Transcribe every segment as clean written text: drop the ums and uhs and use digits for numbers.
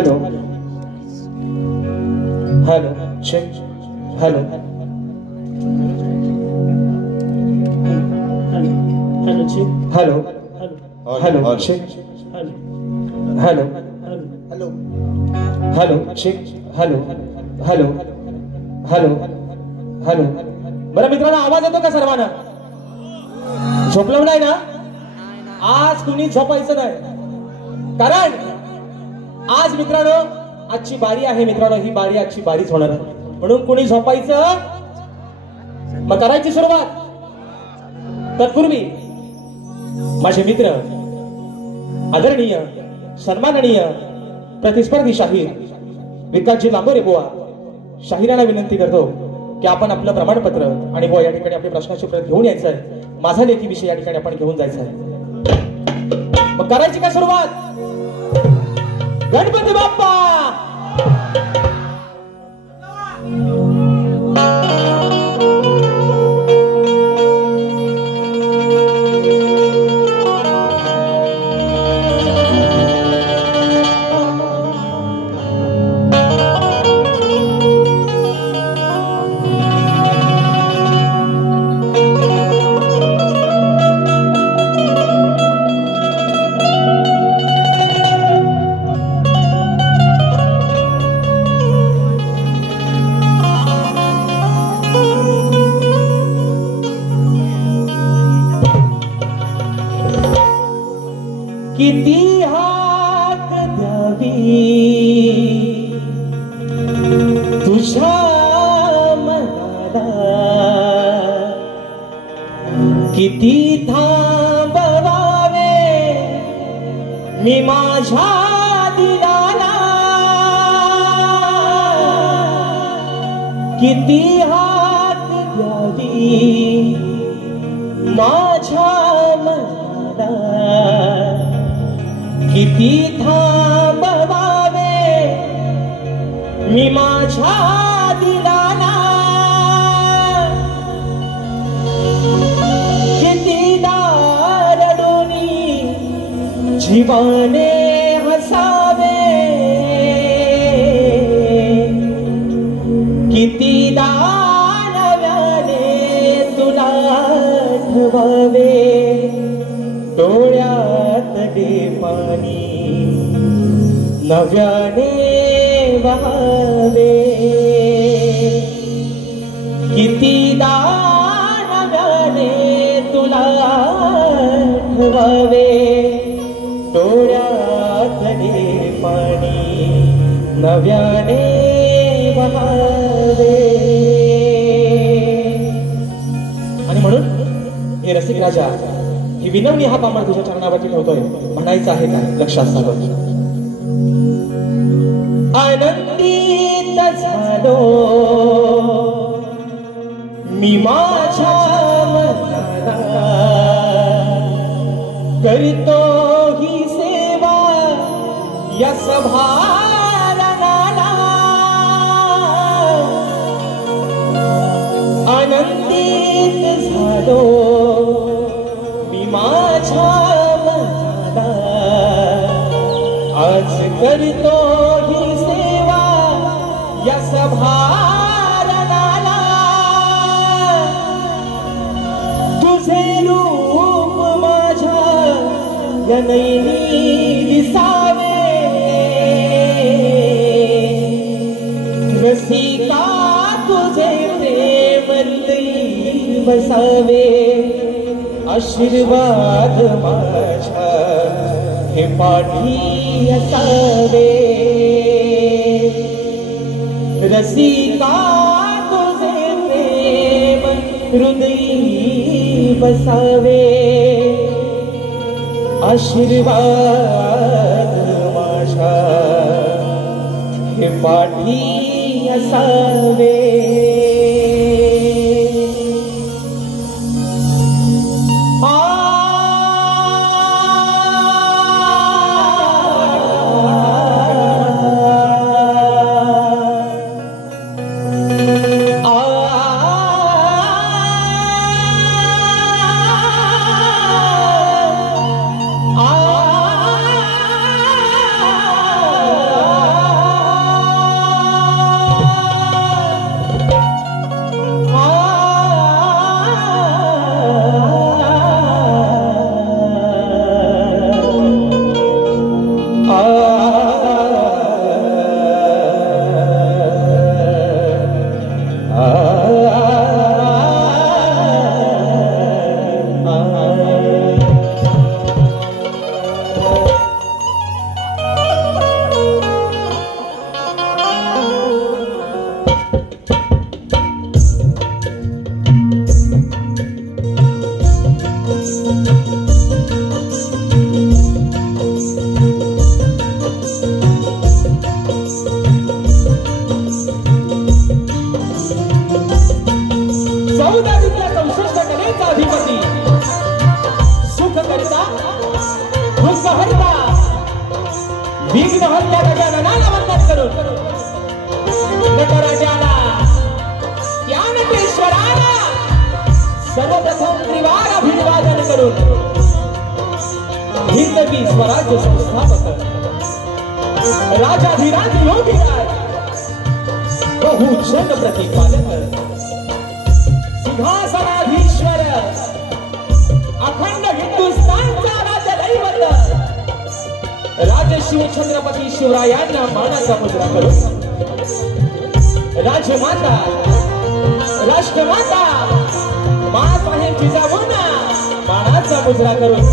Hello hello check hello hello check hello hello check hello hello hello check hello hello hello hello. बरं मित्रांनो, आवाज येतो का सर्वांना? झोपलं नाही ना? आज कुणी झोपायचं नाही, कारण आज मित्रांनो आजची बारी आहे. मित्रांनो ही बारी आजची बारीच होणार आहे, म्हणून कुणी झोपायचं. मग करायची सुरुवात. तत्पूर्वी माझे मित्र, आदरणीय सन्माननीय प्रतिस्पर्धी शाहीर विकासजी लांबोरे बुवा, शाहिरांना विनंती करतो की आपण आपलं प्रमाणपत्र आणि बुवा या ठिकाणी आपले प्रश्नाचे उत्तर घेऊन यायचं आहे. माझा लेखी विषय या ठिकाणी आपण घेऊन जायचं आहे. मग करायची का सुरुवात? गणपती बाप्पा. किती हाक द्यावी तुझ्या मनाला, किती थांबवावे मी माझ्या दिलाला, किती हाक द्यावी माझ्या मनाला, किती थांबवावे मी माझ्या दिलाला, किती दारडोनी जीवाने हसावे, किती नव्याने तुला आठवावे, डोळ्यात पाणी नव्याने वहावे, कितीदा नव्याने तुला आठवावे, डोळ्यात पाणी नव्याने वहावे. आणि म्हणून हे रसिक राजा, ही विनवणी हा पामर तुझ्या चरणावरती ठेवतोय. म्हणायचं आहे काय? लक्षात सावध. आनंदित झालो मी माझ्या मनाला, करतो ही सेवा या सभारणाला, आनंदित झालो माझ्या मनाला, आज करतो ही सेवा या सभारणाला, तुझे रूप माझ्या या नैनी दिसावे, रसिका तुझे प्रेम हृदयी बसावे, आशीर्वाद माझ्या हे पाठी असावे, रसिका तुझे प्रेम हृदयी बसावे, आशीर्वाद माझ्या हे पाठी असावे. समाज संस्थापक राजाधिराज योगीराज बहुजन प्रतिपादक सिंहासनाधीश्वर अखंड हिंदुस्थानचा राजदैवत राजशिव छत्रपती शिवरायांना मानाचा मुजरा करून राजमाता राष्ट्रमाता मासाहेब जिजाऊंना मानाचा मुजरा करून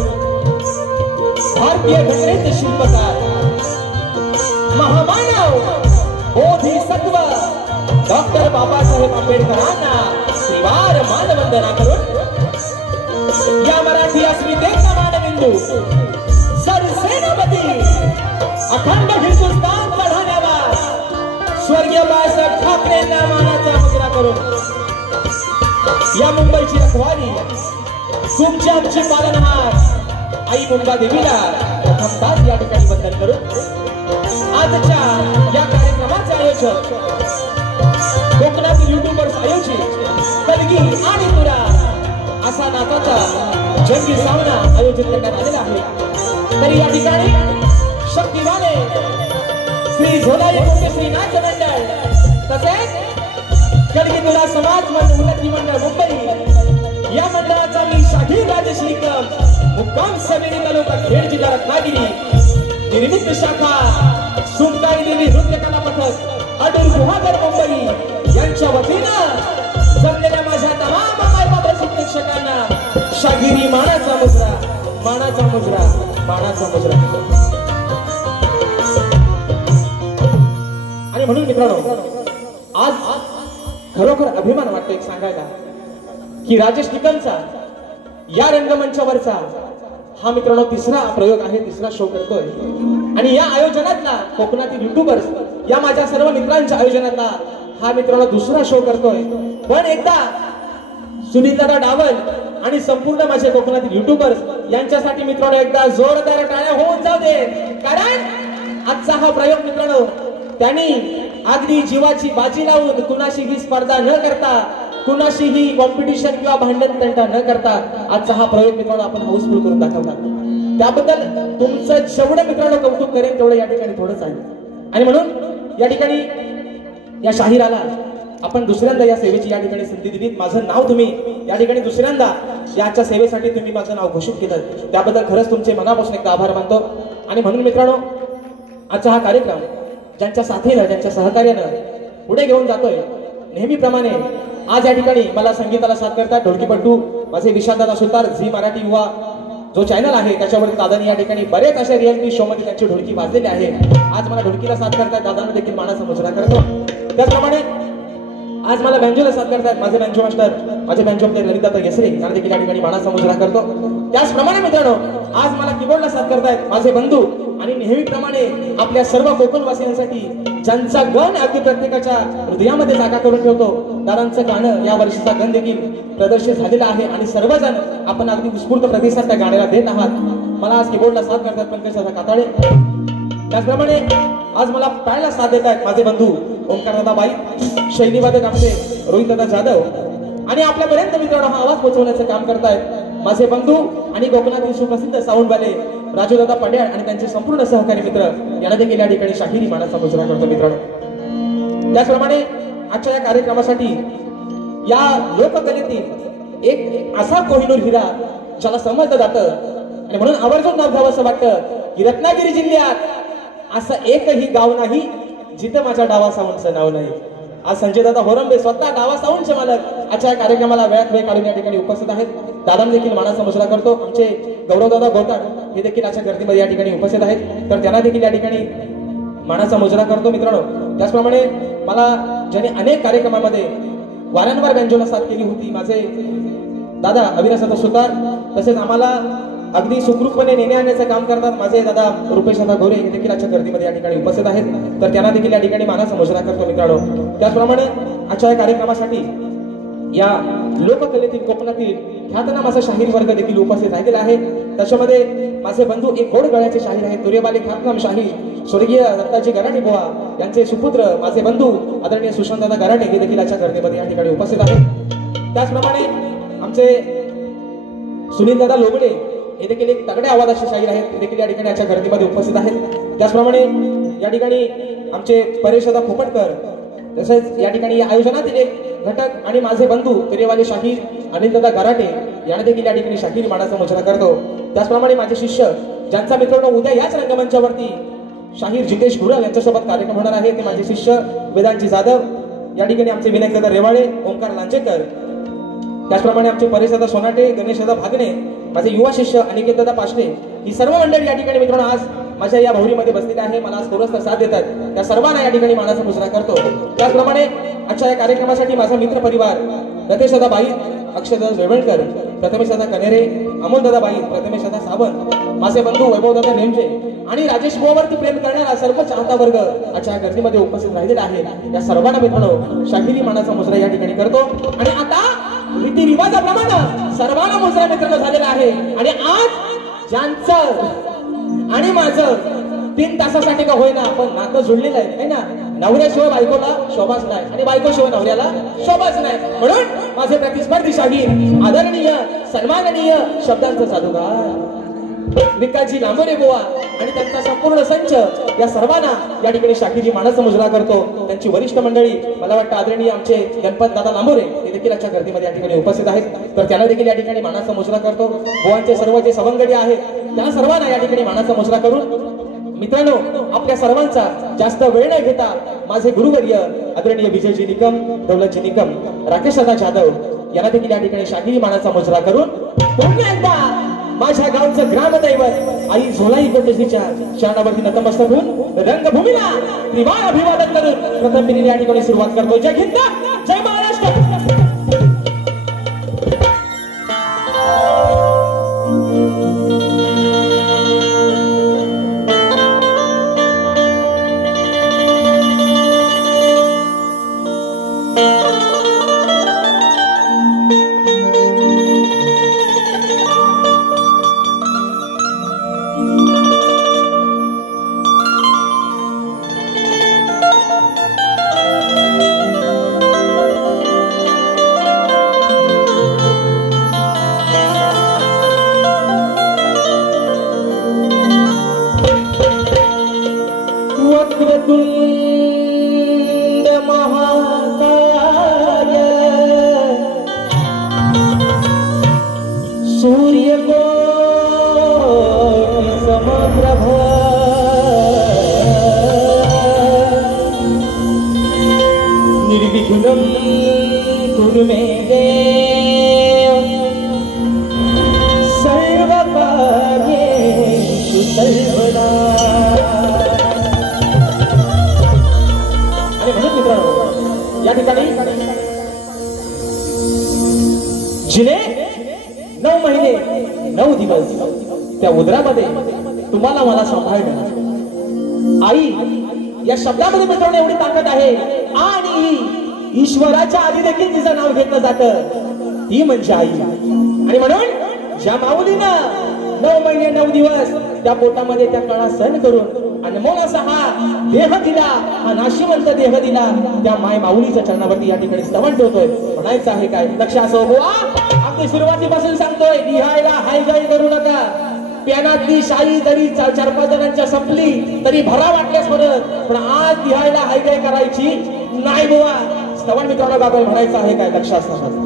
भारतीय घटनेचे शिल्पकार महामानव बोधिसत्व डॉक्टर बाबासाहेब आंबेडकरांना श्रीवार मानवंदना करून या मराठी अस्मितेचा मानबिंदू सरसेनापती अखंड हिंदुस्थान लढवण्यावर स्वर्गीय बाळासाहेब ठाकरेंना मानाचा मुजरा करून या मुंबईची रखवाली तुमची आमची पालनहार आई मुंबा देवीला प्रथमतः या ठिकाणी वंदन करून आजच्या या कार्यक्रमाचे आयोजक कोकणातील युट्यूबर्स आयोजित कलगी आणि तुरा असा नाचाचा जंगी सामना आयोजित करण्यात आलेला आहे। तरी या ठिकाणी शक्तिवाने श्री झोलाई मोठे श्री नाच मंडळ तसेच कलगी तुरा समाज उन्नती मंडळ मुंबई या मंडळाचा मी शाहीर राजश्री मुक्काम समिती तालुका खेड जिल्हा रत्नागिरी निर्मित शाखा सुमताई देवी नृत्य कला पथक अडूर गुहागर मुंबई यांच्या वतीनं जमलेल्या माझ्या तमाम मायबाप प्रेक्षकांना शागिरी मानाचा मुजरा मानाचा मुजरा मानाचा मुजरा। आणि म्हणून मित्रांनो आज खरोखर अभिमान वाटतो एक सांगायला की राजेश टिकलचा या रंगमंचावरचा हा मित्रांनो तिसरा प्रयोग आहे, तिसरा शो करतोय आणि या आयोजनातला कोकणातील युट्यूबर्स या माझ्या सर्व मित्रांच्या आयोजनातला हा मित्रांनो दुसरा शो करतोय। पण एकदा सुनीलदादा डावल आणि संपूर्ण माझे कोकणातील युट्यूबर्स यांच्यासाठी मित्रांनो एकदा जोरदार टाळ्या होऊन जाऊ दे, कारण आजचा हा प्रयोग मित्रांनो त्यांनी अगदी जीवाची बाजी लावून कुणाशी ही स्पर्धा न करता कुणाशी ही कॉम्पिटिशन किंवा भांडण तंटा न करता आजचा हा प्रयोग मित्रांनो आपण हाऊसफुल करून दाखवला। त्याबद्दल तुमचं जेवढं मित्रांनो कौतुक करेन तेवढं या ठिकाणी थोडंच आहे। आणि म्हणून या ठिकाणी या शाहिराला आपण दुसऱ्यांदा या सेवेची या ठिकाणी संधी दिली। माझं नाव तुम्ही या ठिकाणी दुसऱ्यांदा याच्या सेवेसाठी तुम्ही माझं नाव घोषित केलं त्याबद्दल खरंच तुमचे मनापासून एक आभार मानतो। आणि म्हणून मित्रांनो आजचा हा कार्यक्रम ज्यांच्या साथीनं ज्यांच्या सहकार्यानं पुढे घेऊन जातोय नेहमीप्रमाणे आज या ठिकाणी मला संगीताला साथ करतात ढोलकीपट्टू माझे विशालदादा सुतार झी मराठी युवा जो चॅनल आहे त्याच्यावर दादांनी या ठिकाणी बरेच अशा रियालिटी शो मध्ये त्यांची ढोलकी वाजलेली आहे। आज मला ढोलकीला साथ करतात दादांना देखील मानाचा मुजरा करतो। त्याचप्रमाणे आज मला बँजोला साथ करतात माझे बँजो मास्टर माझे बँजो प्लेयर ललिता येसरे त्यांना देखील या ठिकाणी मानाचा मुजरा करतो। त्याचप्रमाणे मित्रांनो आज मला कीबोर्डला साथ करतायत माझे बंधू आणि नेहमीप्रमाणे आपल्या सर्व कोकणवासियांसाठी ज्यांचा गण अगदी प्रत्येकाच्या हृदयामध्ये जागा करून ठेवतो दादांचं गाणं या वर्षीचा गण देखील प्रदर्शित झालेला आहे आणि सर्वजण आपण अगदी उत्स्फूर्त प्रतिसाद त्या गाण्याला देत आहात। मला आज कीबोर्डला साथ करतात पंकजदादा काताळे, त्याचप्रमाणे आज मला पायाला साथ देत आहेत माझे बंधू ओंकारदादा बाई, शैलीवादक आमचे रोहितदादा जाधव आणि आपल्यापर्यंत मित्रांनो हा आवाज पोहोचवण्याचं काम करतायत माझे बंधू आणि कोकणातील सुप्रसिद्ध साऊंडवाले राजूदादा पड्याळ आणि त्यांचे संपूर्ण सहकारी मित्र यांना देखील या ठिकाणी शाहिरी मानाचा मुजरा करतो मित्रांनो। त्याचप्रमाणे आजच्या या कार्यक्रमासाठी या लोककलेतील एक असा कोहिनूर हिरा ज्याला समजलं जातं आणि म्हणून आवर्जून नाव घ्यावं असं वाटतं की रत्नागिरी जिल्ह्यात असं एकही गाव नाही जिथं माझ्या डावा साऊंडचं नाव नाही। आज संजय दादा होरंबे स्वतः डावा साऊंडचे मालक आजच्या कार्यक्रमाला वेळात वेळ काढून या ठिकाणी उपस्थित आहेत। दादांना देखील मानाचा मुजरा करतो। आमचे गौरवदादा गोटाक हे देखील आजच्या गर्दीमध्ये या ठिकाणी उपस्थित आहेत तर त्यांना देखील या ठिकाणी मानाचा मुजरा करतो मित्रांनो। त्याचप्रमाणे मला ज्यांनी अनेक कार्यक्रमामध्ये वारंवार बँजोला साथ केली होती माझे दादा अविनाशदादा सुतार, तसेच आम्हाला अगदी सुखरूपपणे नेणे आणण्याचं काम करतात माझे दादा रुपेश दादा गोरे हे देखील आजच्या गर्दीमध्ये या ठिकाणी उपस्थित आहेत तर त्यांना देखील या ठिकाणी मानाचा मुजरा करतो मित्रांनो। त्याचप्रमाणे आजच्या या कार्यक्रमासाठी या लोककलेतील कोकणातील ख्यातनाम असा शाहीर वर्ग देखील उपस्थित झालेला आहे। त्याच्यामध्ये माझे बंधू एक गोड गळ्याचे शाहीर आहेत तुरेवाले ख्यातनाम शाहीर स्वर्गीय दत्ताजी गराटे बुवा यांचे सुपुत्र माझे बंधू आदरणीय सुशांतदादा गराटे हे देखील आजच्या गर्दीमध्ये या ठिकाणी उपस्थित आहेत। त्याचप्रमाणे आमचे सुनीलदादा लोगडे यांचे सुपुत्र माझे बंधू आदरणीय सुनीलदादा गराटे हे देखील आजच्या गर्दीमध्ये या ठिकाणी उपस्थित आहेत। त्याचप्रमाणे आमचे सुनीलदादा लोगडे यांचे सुपुत्र माझे बंधू आदरणीय सुनीलदादा गराटे हे देखील आजच्या गर्दीमध्ये या ठिकाणी उपस्थित आहेत। त्याचप्रमाणे हे देखील एक तगड्या आवाजाचे शाहीर आहेत, ते देखील या ठिकाणी आजच्या गर्दीमध्ये उपस्थित आहेत. त्याचप्रमाणे या ठिकाणी आमचे परेशदा पोपटकर, तसेच या ठिकाणी आयोजनातील एक घटक आणि माझे बंधू पेरेवाले शाहीर अनिलदादा गराटे यांना देखील या ठिकाणी शाहीर मानाचा मुजरा करतो. त्याचप्रमाणे माझे शिष्य ज्यांचा मित्रांनो उद्या याच रंगमंचावरती शाहीर जितेश गुरव यांच्यासोबत कार्यक्रम होणार आहे, ते माझे शिष्य वेदांची जाधव, या ठिकाणी आमचे विनायकदादा रेवाळे, ओंकार लांजेकर, त्याचप्रमाणे आमचे परेशदादा सोनाटे, गणेशदादा भागणे, माझे युवा शिष्य अनिकेतदादा पाशले, ही सर्व मंडळी या ठिकाणी मित्रांनो आज माझ्या या भौरीमध्ये बसलेले आहे. मला आज थोडंसं साथ देतात, त्या सर्वांना या ठिकाणी मानाचा मुजरा करतो. त्याचप्रमाणे आजच्या या कार्यक्रमासाठी माझा मित्र परिवार रतेशदादा बाई, अक्षयदादा वेवळकर, प्रथमेशदादा कनेरे, अमोलदादा बाई, प्रथमेशदादा सावंत, माझे बंधू वैभवदादा नेमजे आणि राजेश बुवावरती प्रेम करणारा सर्व चाहता वर्ग आजच्या या गर्दीमध्ये उपस्थित राहिलेला आहे. या सर्वांना मित्रांनो शाहिरी मानाचा मुजरा या ठिकाणी करतो. आणि आता रीतिरिवाजाप्रमाणे सर्वांना मुजरा मित्रांनो झालेला आहे. आणि आज ज्यांचं आणि माझं 3 तासासाठी का होईना पण नातं जुळलेलं आहे ना. नवऱ्याशिवाय बायकोला शोभाच नाही आणि बायकोशिवाय नवऱ्याला शोभाच नाही. म्हणून माझे प्रतिस्पर्धी शाहीर आदरणीय सन्माननीय शब्दांचा जादूगार विकाजी लांबोरे बुवा आणि त्यांचा संपूर्ण संच या सर्वांना या ठिकाणी शाखीजी मानाचा मुजरा करतो. त्यांची वरिष्ठ मंडळी मला वाटतं आदरणीय आमचे गणपत दादा लांबोरे हे देखील आजच्या गर्दीमध्ये या ठिकाणी उपस्थित आहेत, तर त्यांना देखील या ठिकाणी मानाचा मुजरा करतो. बुवांचे सर्व जे सवंगडी आहेत त्या सर्वांना या ठिकाणी मानाचा मुजरा करून मित्रांनो आपल्या सर्वांचा जास्त वेळ न घेता माझे गुरुवर्य आदरणीय विजयजी निकम, दौलतजी निकम, राकेश दादा जाधव यांना देखील या ठिकाणी शाहीरी मानाचा मुजरा करून पुन्हा एकदा माझ्या गावचं ग्रामदैवत आई झोलाई कोटेशीच्या चरणावरती नतमस्तक होऊन रंगभूमीला त्रिवार अभिवादन करून प्रथम मी या ठिकाणी सुरुवात करतो. जय हिंद, जय महाराष्ट्र. या ठिकाणी जिने 9 महिने 9 दिवस त्या उदरामध्ये तुम्हाला मला सांभाळणं. आई या शब्दामध्ये मित्रांनो एवढी ताकद आहे. आणि ईश्वराच्या आधी देखील तिचं नाव घेतलं जातं, ती म्हणजे आई. आणि म्हणून ज्या माऊलीनं 9 महिने 9 दिवस त्या पोटामध्ये त्या काळा सहन करून अनमोल असा हा देह दिला, हा नाशिवंत देह दिला, त्या माय माऊलीच्या चरणावरती या ठिकाणी स्तवन ठेवतोय. म्हणायचं आहे काय लक्ष असो बुवा, अगदी सुरुवातीपासून सांगतोय लिहायला हायगाई करू नका. प्यानातली शाई जरी 4-5 जणांच्या संपली तरी भरा वाटल्यास म्हणत, पण आज लिहायला हायगाई करायची नाही बुवा. स्तवन मित्रांनो गातोय, म्हणायचं आहे काय लक्ष असणार.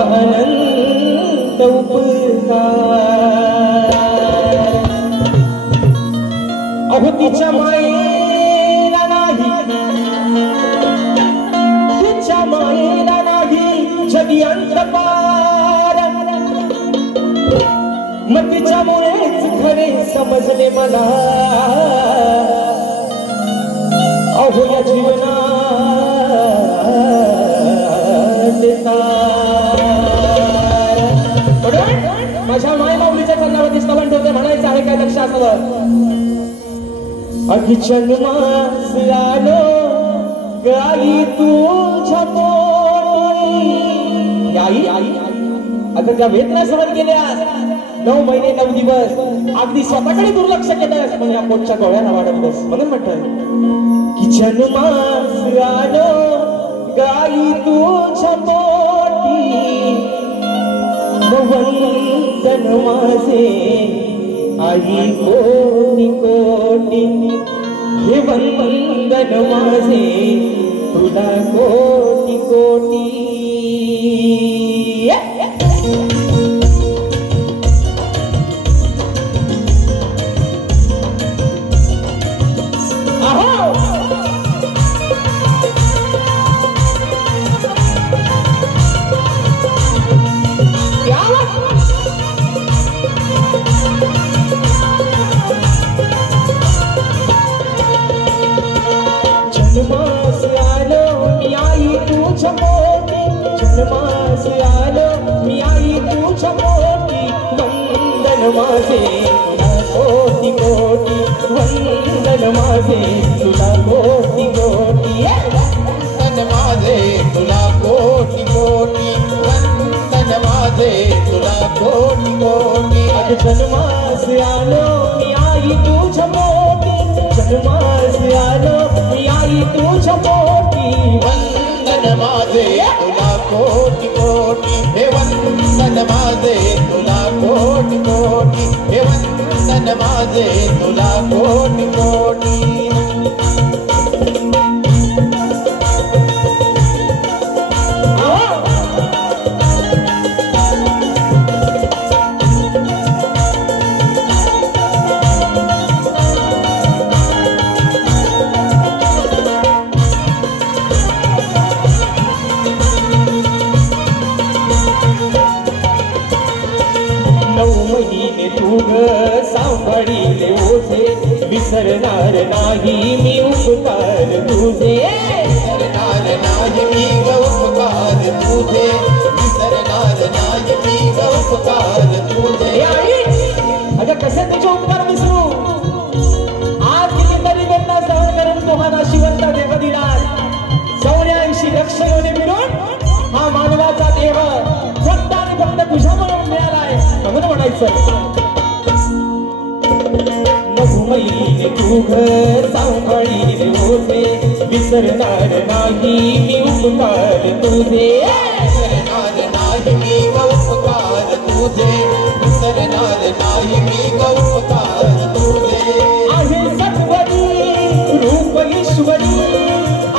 अनंत उपकार अहो तिच्या मायेला नाही तिच्या मायेला नाही जगी अंत पार मग तिच्यामुळेच खरे समजले मला अहो या जीवनात माझ्या माय माऊलीच्या चरणावरती स्तवन ठेवते म्हणायचं आहे काय लक्ष असावं अगदी जन्मास आलो गाई तुझ्या पोटी आई आई अगं त्या वेदना सहन केल्यास 9 महिने 9 दिवस अगदी स्वतःकडे दुर्लक्ष केलंस पण या पोटच्या गोळ्याला वाढवलंस म्हणून म्हणतोय की जन्मास आलो गाई तुझ्या पोटी वंदन माझे आई कोटी कोटी हे वंदन माझे तुला कोटी कोटी जन्मास आलो मी आई तुझ्या पोटी जन्मास आलो मी आई तुझ्या पोटी वंदन माझे तुला कोटी कोटी वंदन माझे तुला कोटी कोटी वंदन माझे तुला कोटी कोटी वंदन माझे तुला कोटी कोटी जन्मास आलो मी आई तुझ्या पोटी जन्मास आलो मी आई तुझ्या पोटी वंदन माझे तुला कोटी कोटी हे वंदन माझे तुला कोटी कोटी हे वंदन माझे तुला कोटी कोटी सांभाळीले ओझे विसरणार नाही मी उपकार तुझे विसरणार नाही मी उपकार तुझे विसरणार नाही मी उपकार तुझे अगं कसे तुझे उपकार विसरू आज कितीतरी वेदना सहन करून तुम्हाला शिवंत देव दिला 84 लक्ष योनी मिळून हा मानवाचा देव फक्त आणि फक्त तुझ्यामुळे मिळालाय म्हणून म्हणायचं महिने तू घर सांभाळीले ओझे विसरणार नाही मी उपकार तुझे विसरणार नाही मी उपकार तुझे विसरणार नाही मी उपकार तुझे आहे सत्वरी रूप ईश्वरी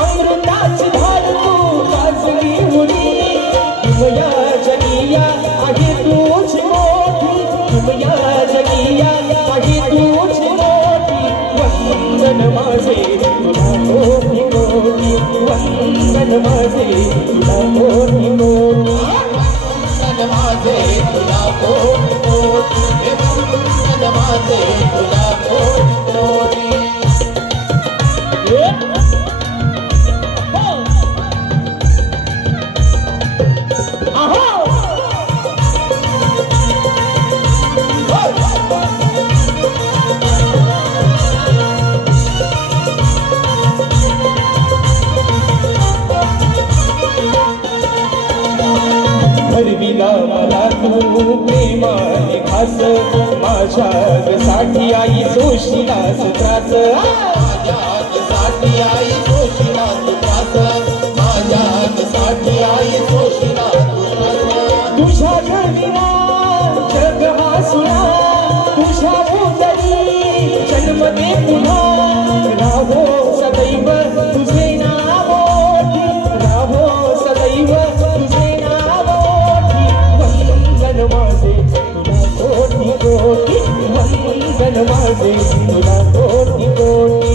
अमृताची धार तू काजली मुली तुमया जगिया आहे तूच मोठी तुमया जगिया आहे तूच वंदन माझे तुला कोटी कोटी वंदन माझे तुला कोटी कोटी वंदन माझे तुला कोटी कोटी वंदन माझे तुला कोटी कोटी भरविला मला तू प्रेमाने खास माझ्यासाठी आई सोशिलास त्रास माझ्यासाठी आई सोशिलास त्रास माझ्यासाठी आई सोशिलास तुझ्या घडविला जग हसुला तुझ्या उदरी जन्म दे पुन्हा राहो सदैव तुझे नाव राहो सदैव तुझे नाव माझे तुला कोटी कोटी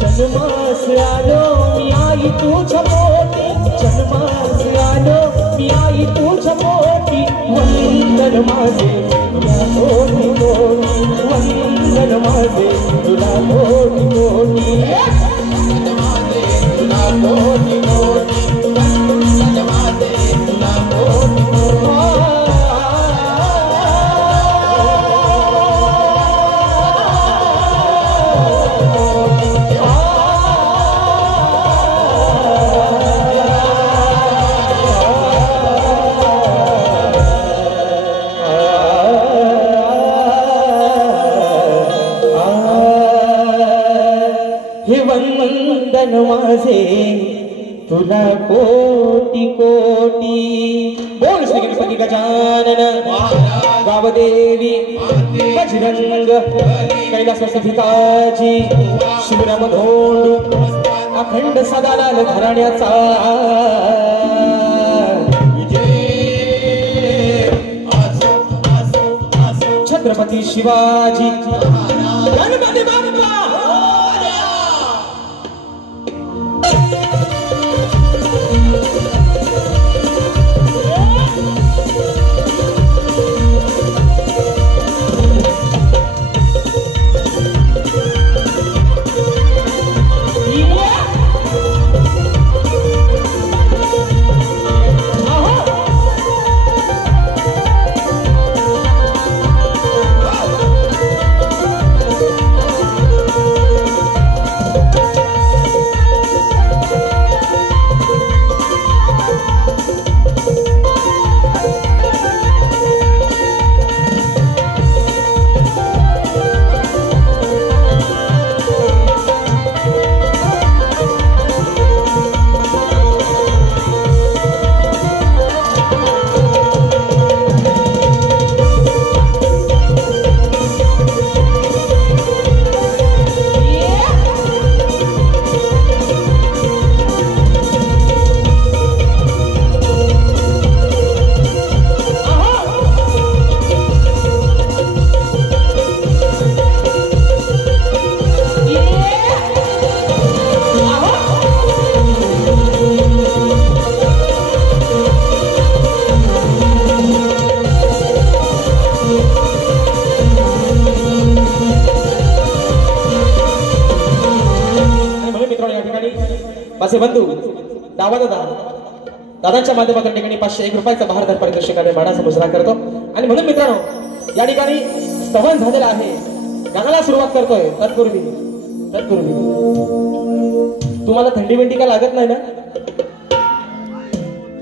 जन्मास आलो मी आई तुझ्या पोटी जन्मास आलो मी आई तुझ्या पोटी वंदन माझे तुला कोटी कोटी वंदन माझे तुला कोटी कोटी तुला कोटी कोटी वंदन माझे तुला कोटी कोटी वंदन माझे तुला कोटी कोटी बोल श्री गणपती गजानन गावदेवी बजरंग कैलासवासी शिवराम धोंड अखंड सदालाल घराण्याचा छत्रपती शिवाजी गणपती बाप्पा माझे बंधू दादांच्या माध्यमातून ठिकाणी 501 रुपयाचा बहारदार पारितोषिकाने मानाचा मुजरा करतो आणि म्हणून मित्रांनो या ठिकाणी स्तवन झालेला आहे गाण्याला सुरुवात करतोय तत्पूर्वी तुम्हाला थंडी बिंडी का लागत नाही ना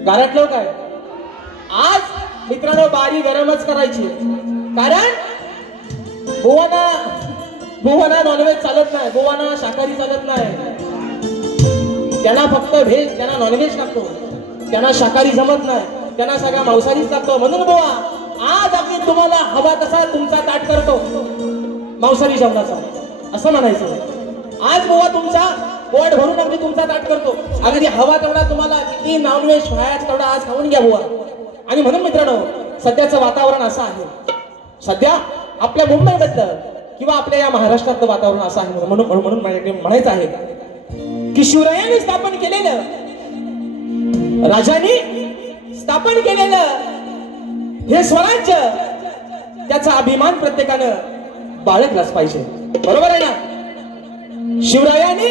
गारटलो काय आज मित्रांनो बारी गरमच करायची कारण बुवाना नॉनव्हेज चालत नाही बुवाना शाकाहारी चालत नाही त्यांना फक्त व्हेज त्यांना नॉनव्हेज लागतो त्यांना शाकाहारी जमत नाही त्यांना सगळा मांसाहारीच लागतो म्हणून बुवा आज आम्ही तुम्हाला हवा तसा तुमचा ताट करतो मांसाहारी जेवणाचा असं म्हणायचं आज बुवा तुमचा पोट भरून आम्ही तुमचा ताट करतो अगदी हवा तेवढा तुम्हाला किती नॉनव्हेज खायचं तेवढा आज खाऊन घ्या बुवा आणि म्हणून मित्रांनो सध्याचं वातावरण असं आहे सध्या आपल्या मुंबईबद्दल किंवा आपल्या या महाराष्ट्रातलं वातावरण असं आहे म्हणून म्हणायचं आहे की शिवरायांनी स्थापन केलेलं राजांनी स्थापन केलेलं हे स्वराज्य त्याचा अभिमान प्रत्येकानं बाळगलाच पाहिजे बरोबर आहे ना शिवरायांनी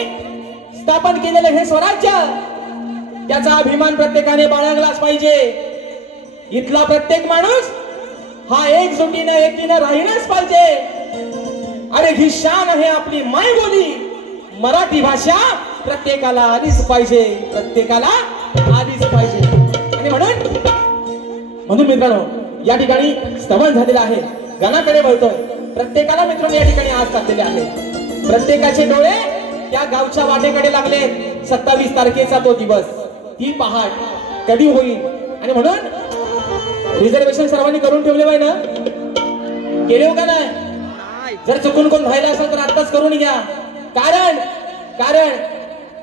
स्थापन केलेलं हे स्वराज्य त्याचा अभिमान प्रत्येकाने बाळगलाच पाहिजे इथला प्रत्येक माणूस हा एकजुटीनं एकीनं राहिलाच पाहिजे अरे ही शान आहे आपली मायबोली मराठी भाषा प्रत्येकाला आलीच पाहिजे आणि म्हणून मित्रांनो या ठिकाणी स्तवन झालेला आहे गाण्याकडे वळतोय प्रत्येकाला मित्रांनो या ठिकाणी आज टाकलेले आहे प्रत्येकाचे डोळे त्या गावच्या वाटेकडे लागले 27 तारखेचा तो दिवस ती पहाट कधी होईल आणि म्हणून रिझर्वेशन सर्वांनी करून ठेवले पाहिजे ना केले हो का नाही जर चुकून कोण राहिला असेल तर आताच करून घ्या कारण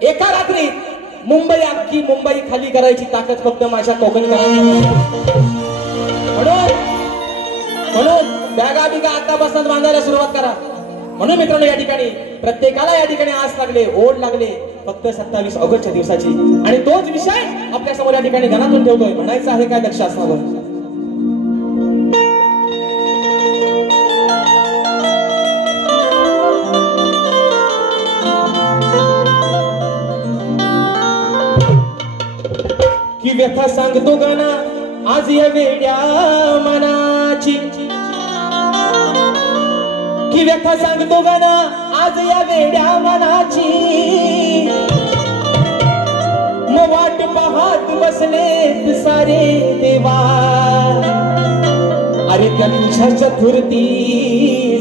एका रात्रीत मुंबई अख्खी मुंबई खाली करायची ताकद फक्त माझ्या कोकणकरांना. म्हणून बॅगा बिगा आतापासून बांधायला सुरुवात करा. म्हणून मित्रांनो या ठिकाणी प्रत्येकाला या ठिकाणी आस लागले, ओढ लागले फक्त 27 ऑगस्टच्या दिवसाची. आणि तोच विषय आपल्या समोर या ठिकाणी गाण्यातून ठेवतोय. म्हणायचं आहे काय लक्ष असणारं. की व्यथा सांगतो गाना आज या वेड्या मनाची. की व्यथा सांगतो गाना आज या वेड्या मनाची. मग वाट पाहत बसलेत सारे देवा. अरे त्या तुझ्या चतुर्थी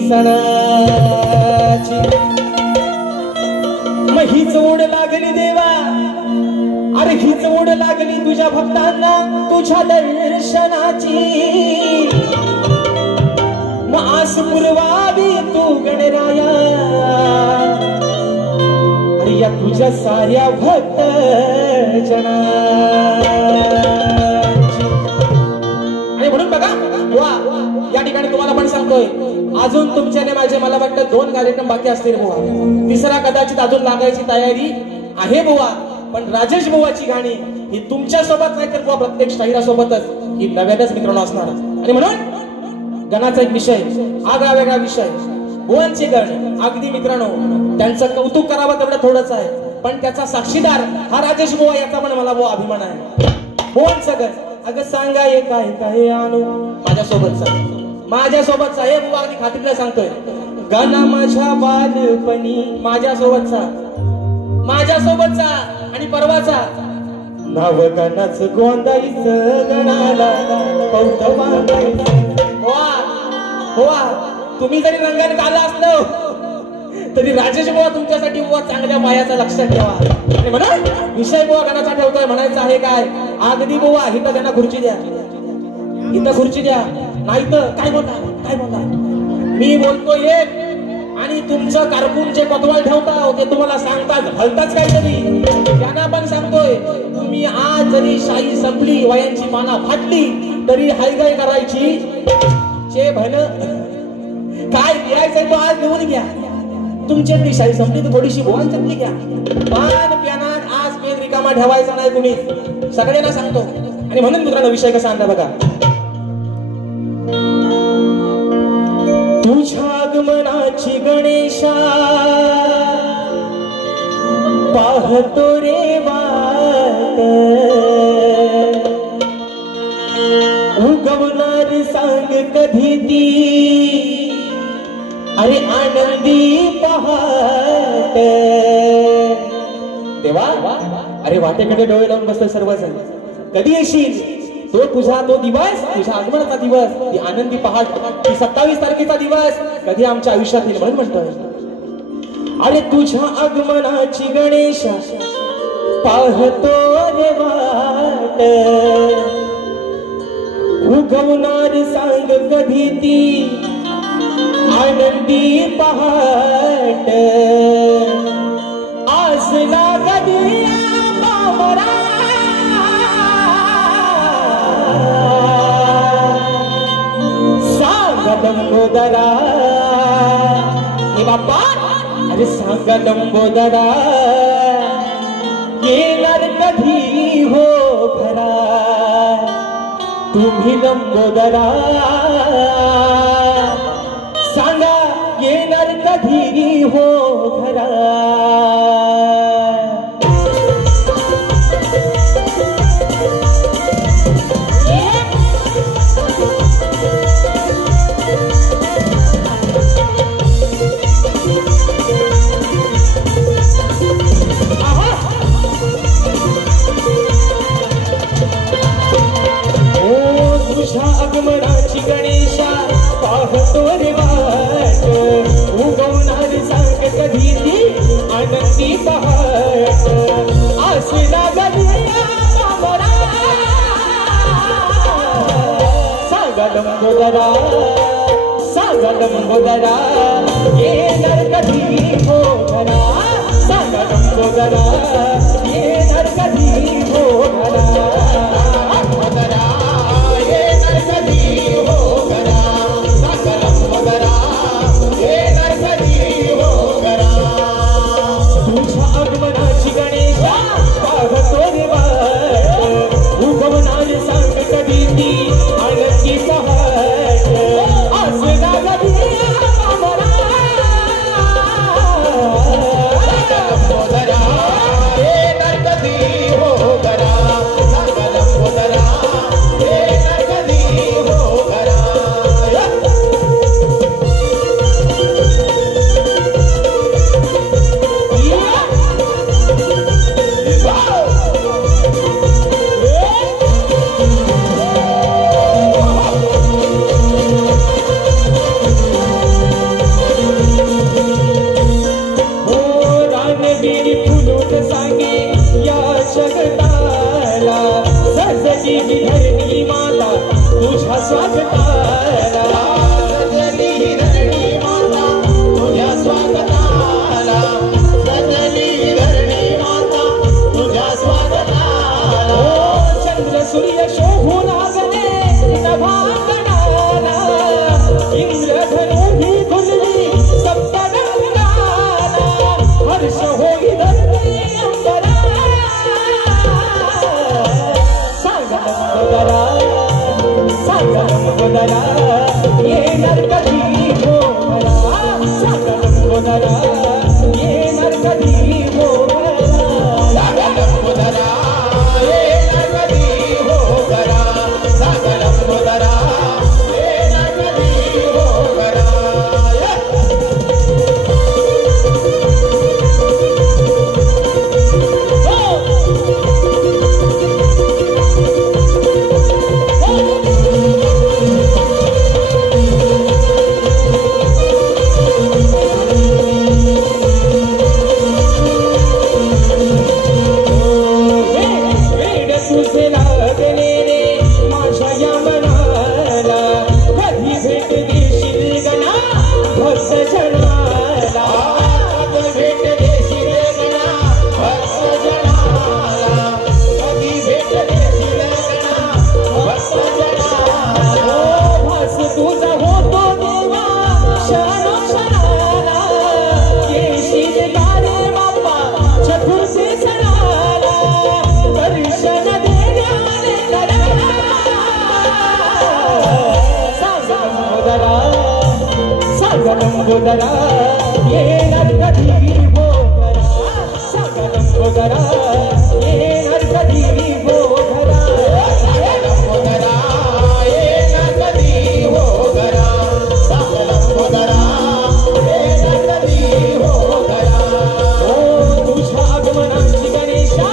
सणाची. मग हीच ओढ लागली देवा. अरे हीच ओढ लागली तुझ्या भक्तांना तुझ्या दर्शनाची. मग आस पुरवावी तू गणराया. अरे या तुझ्या साऱ्या भक्त जनाची. आणि म्हणून बघा वा या ठिकाणी तुम्हाला पण सांगतोय अजून तुमच्याने माझे मला वाटतं 2 कार्यक्रम बाकी असतील बुवा. तिसरा कदाचित अजून लागायची तयारी आहे बुवा. पण राजेश बुवाची गाणी ही तुमच्या सोबत नाही तर बुवा प्रत्येक शाहिरासोबतच ही नव्यानेच मित्रांनो असणार. आणि म्हणून गणाचा एक विषय आगळा वेगळा विषय बुवांची गण. अगदी मित्रांनो त्यांचं कौतुक करावं तेवढं थोडंच आहे. पण त्याचा साक्षीदार हा राजेश बुवा याचा पण मला बुवा अभिमान आहे. बुवांचं गण अगं सांगा ये काय काय आणू माझ्यासोबतचा हे बुवा अगदी खात्रीने सांगतोय. गाणा माझ्या बालपणी माझ्यासोबतचा आणि परवाचा. नाव गाण्याचं गोंदाईचं गणाला पौत बांधायचं. हो तुम्ही जरी रंगाने आला असलो तरी राजेश बुवा तुमच्यासाठी बुवा चांगल्या मायाचा लक्षात ठेवा. आणि म्हणून विषय बुवा गाण्याचा ठेवतोय. म्हणायचं आहे काय अगदी बुवा इथं त्यांना खुर्ची द्या. इथं खुर्ची द्या. नाही तर काय बोलता मी बोलतोय एक आणि तुमचं कारकून जे पतवाल ठेवता ते तुम्हाला सांगतात हलताच काहीतरी. त्यांना पण सांगतोय तुम्ही आज जरी शाही संपली वयांची पाना फाटली तरी हायगाय करायची. चे भन काय द्यायचंय तो आज घेऊन घ्या. तुमच्यातली शाही संपली तर थोडीशी भुवांच्यातली घ्या. पान प्यानात आज पेन रिकामा ठेवायचा नाही तुम्ही सगळ्यांना सांगतो. आणि म्हणून मित्रांनो विषय कसा आणला बघा. तुझ्या आगमनाची गणेशा पाहतो रे वाट. उगवणार सांग कधी ती अरे आनंदी पहाट. देवा अरे वाटेकडे डोळे लावून बसले सर्वजण. कधी येशील तो तुझा तो दिवस तुझ्या आगमनाचा दिवस ती आनंदी पहाट ती 27 तारखेचा दिवस कधी आमच्या आयुष्यात येईल. म्हणून म्हणतोय अरे तुझ्या आगमनाची गणेशा पाहतो रे वाट. उगवणार सांग कधी ती आनंदी पहाट. आस लागली बाबरा लंबोदरा. हे बाप्पा अरे सांगा लंबोदरा येणार कधी हो खरा. तुम्ही लंबोदरा सांगा येणार कधी हो खरा. आगमनाची गणेशा पाहतो रे वाट. उगवणार सांग कधी ती आनंदी पहाट. आस लागली बाबरा सांगा लंबोदरा येणार कधी हो खरा. सांगा लंबोदरा येणार कधी हो घरा लंबोदरा येणार कधी हो घरा सागा लंबोदरा येणार कधी हो घरा तुझ्या आगमनाची गणेशा पाहतो रे वाट उगवणार सांग कधी ती आनंदी पहाट असला कधी आमरा लंबोदरा येणार कधी हो घरा सागा लंबोदरा येणार कधी हो घरा धरणी माता तुझ्या स्वागताला सजली धरणी माता तुझ्या स्वागताला सजली धरणी माता तुझ्या स्वागताला चंद्र सूर्य शोभू लागले नभांगणाला इंद्रधनु ही खुलली सप्तगंगाला हर्ष होई धरणी अंबरा सागा लंबोदरा येणार कधी हो घरा सागा लंबोदरा येणार कधी हो घरा सागा लंबोदरा येणार कधी हो घरा सागा लंबोदरा येणार कधी हो घरा लंबोदरा येणार कधी हो घरा सागा लंबोदरा येणार कधी हो घरा सागा लंबोदरा येणार कधी हो घरा सागा लंबोदरा येणार कधी हो घरा ओ तुझ्या आगमनाची गणेशा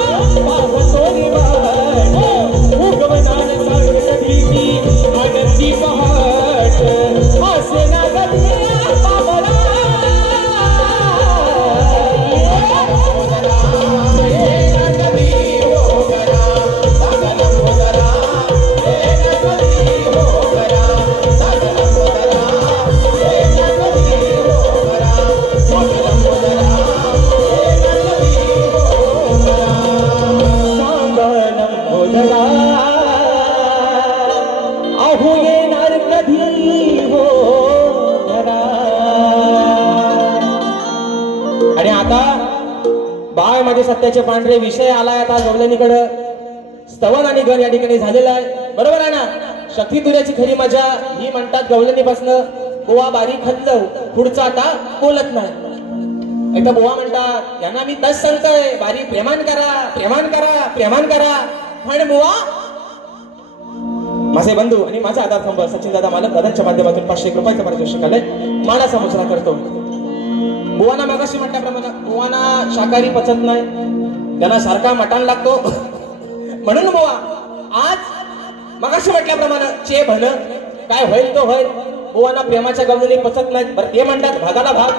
पाहतो रे वाट उगवणार सांग कधी ती आनंदी पहाट असे ना कधी माझे सत्याचे पांढरे विषय आलाय आता गवलनीकडे स्तवन आणि गण या ठिकाणी झालेला आहे बरोबर आहे ना शक्ती तुऱ्याची खरी मजा ही म्हणतात गवलनीपासनं बुवा बारीक खल्ल पुढचा आता बोलत नाही एकदा बुवा म्हणतात यांना मी तस सांगतोय बारी प्रेमान करा प्रेमान करा प्रेमान करा पण बुवा माझे बंधू आणि माझा आधार स्तंभ सचिन दादा मालक दादांच्या माध्यमातून 500 रुपयाचा पारितोषिक आले मानाचा मुजरा करतो बुवाना मागाशी म्हटल्याप्रमाणे बुवाना शाकाहारी पचत नाही त्यांना सारखा मटण लागतो म्हणून बुवा आज मागाशी म्हटल्याप्रमाणे चे भन काय होईल तो होईल बुवाना प्रेमाच्या गवलनी पचत नाहीत बरं ते म्हणतात भागाला भाग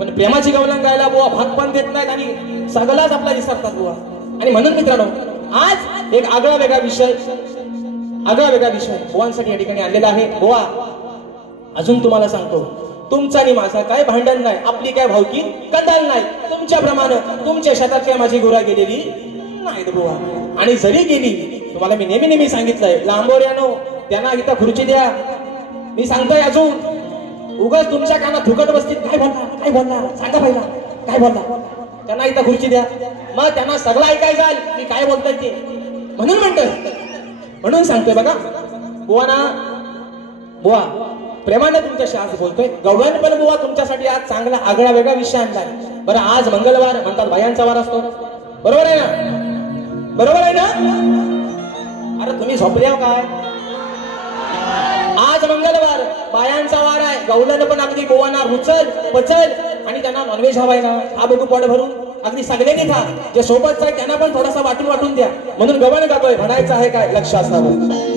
पण प्रेमाची गवलन गायला बुवा भाग पण देत नाहीत आणि सगळाच आपला विसरतात बुवा आणि म्हणून मित्रांनो आज एक आगळा वेगळा विषय बुवांसाठी या ठिकाणी आणलेला आहे बुवा अजून तुम्हाला सांगतो तुमचा आणि माझा काय भांडण नाही आपली काय भावकी कंदाल नाही तुमच्याप्रमाणे तुमच्या शेतात काय माझी गुरा गेलेली नाही बुवा. आणि जरी गेली, तुम्हाला मी नेहमी नेहमी सांगितलंय, लांबोऱ्यानो त्यांना इथं खुर्ची द्या. मी सांगतोय अजून उगाच तुमच्या कानात थुकत बसतील, काय बोलणार काय बोलणार सांगा पहिला काय बोलणार. त्यांना इथं खुर्ची द्या, मग त्यांना सगळं ऐकायचं आहे मी काय बोलतोय ते. म्हणून म्हणतोय, म्हणून सांगतोय बघा बुवा ना, बुवा प्रेमाने तुमच्याशी आज बोलतोय. गवळण पण बुवा तुमच्यासाठी आज चांगला आगळा वेगळा विषय आणलाय. बरं आज मंगळवार म्हणतात, बायांचा वार असतो, बरोबर आहे ना, बरोबर आहे ना. अरे तुम्ही झोपल्या काय, आज मंगळवार बायांचा वार आहे. गवळण पण अगदी बुवांना रुचल पचल आणि त्यांना नॉनव्हेज हवाय ना, हा बघू पोट भरून अगदी सगळ्यांनी खा. जे सोबतच आहे त्यांना पण थोडासा वाटून वाटून द्या. म्हणून गवळण गातोय, म्हणायचं आहे काय लक्ष असावं.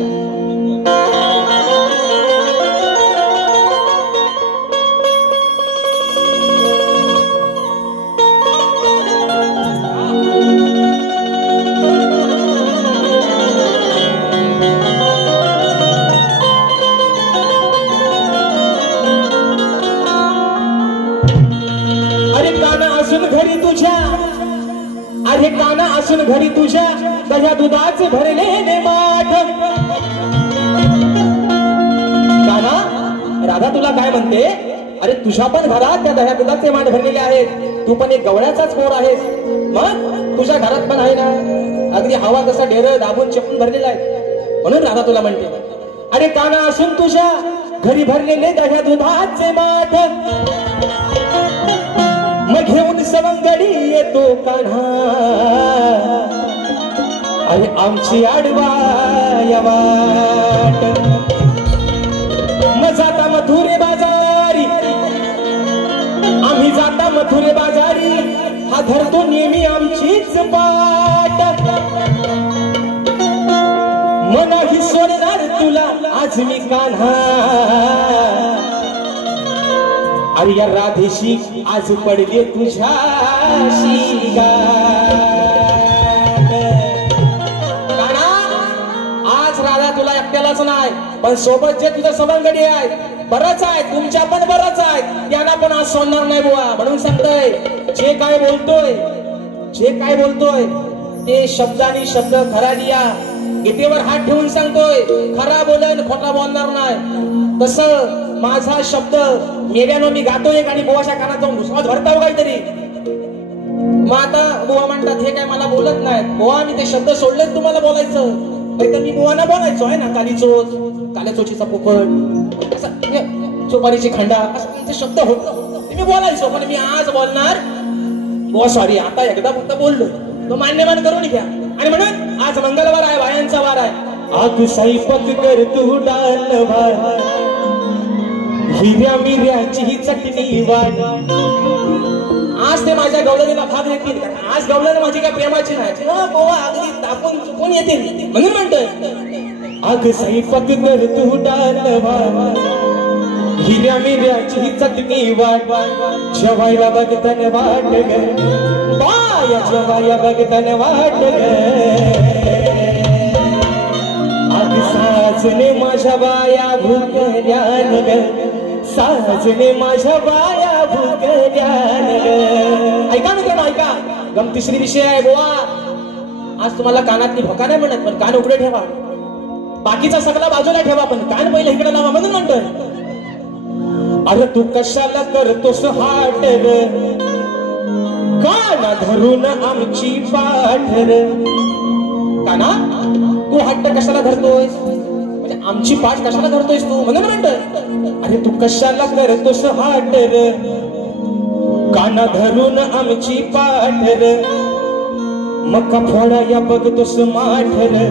अरे काना असून घरी तुझ्या दह्या दुधाचे भरलेले माठ. काना राधा तुला काय म्हणते, अरे तुझ्या पण घरात त्या दह्या दुधाचे माठ भरलेले आहेत. तू पण एक गवळ्याचाच पोर आहेस, मग तुझ्या घरात पण आहे ना अगदी हवा तसा ढेर दाबून चपून भरलेला आहे. म्हणून राधा तुला म्हणते, अरे काना असून तुझ्या घरी भरलेले दह्या दुधाचे माठ. मग घेऊन सवंगडी येतो कान्हा, अरे आमची आडवाया वाट. मग जाता मथुरे बाजारी, आम्ही जाता मथुरे बाजारी, हा धरतो नेहमी आमचीच पाट. मनाही सोडणार तुला आज मी कान्हा, अरे या राधेशी आज पडले तुझ्याशी गाठ. आज राधा तुला एकट्यालाच नाही, पण सोबत जे तुझं सवंगडी आहे बरंच आहे, तुमच्या पण बरंच आहे, त्यांना पण आज सोडणार नाही बुवा. म्हणून सांगतोय, जे काय बोलतोय जे काय बोलतोय ते शब्दानी शब्द खरा लिया. गीतेवर हात ठेवून सांगतोय, खरा बोलन खोटा बोलणार नाही. तसं माझा शब्द मेल्यानं मी गातोय आणि बुवाच्या कानात जाऊन घुसवात भरताव काहीतरी. मग आता बुवा म्हणतात हे काय मला बोलत नाहीत. बुवा मी ते शब्द सोडलेच तुम्हाला बोलायचं, तर मी बुवाना बोलायचो आहे ना, काली चोच, काल्या चोचीचा पोपट, असं चोपारीची खंडा, असं शब्द होत मी बोलायचो. पण मी आज बोलणार बुवा सॉरी, आता एकदा फक्त बोललो, तो मान्यमान करून घ्या. आणि म्हणून आज मंगळवार आहे, बायांचा वार आहे. आग स्वयंपाक कर तू डाल भार, हिऱ्या मिऱ्याची ही चटणी वाढ. आज ते माझ्या गवळणीला भाग देतील, आज गवळण माझी काय प्रेमाची नाही, गोवा अगदी तापून चुकून येतील. म्हणून म्हणतोय, आग स्वयंपाक कर तू डाल भार, हिऱ्या मिऱ्याची ही चटणी वाढ. जेवायला बघताना वाट ग बाया, जेवायला बघताना वाट ग. आग साजने माझ्या बाया भुकल्यान ग, साजने माझ्या बाया भुकल्यान ग. ऐका मित्रांनो ऐका, गमतीश्री विषय आहे बुवा. आज तुम्हाला कानातली भोका नाही म्हणत, पण कान उघडे ठेवा. बाकीचा सगळा बाजूला ठेवा, पण कान पहिले इकडे लावा. म्हणून म्हणतोय, अरे तू कशाला करतोस हाट ग, काना धरून आमची पाठ रे. काना तू हट्ट कशाला धरतोयस, म्हणजे आमची पाठ कशाला धरतोयस तू. म्हणून म्हणतोय, अरे तू कशाला करतोस हाट रे, काना धरून आमची पाठ रे. मका फोडाया बघतोस माठ रे,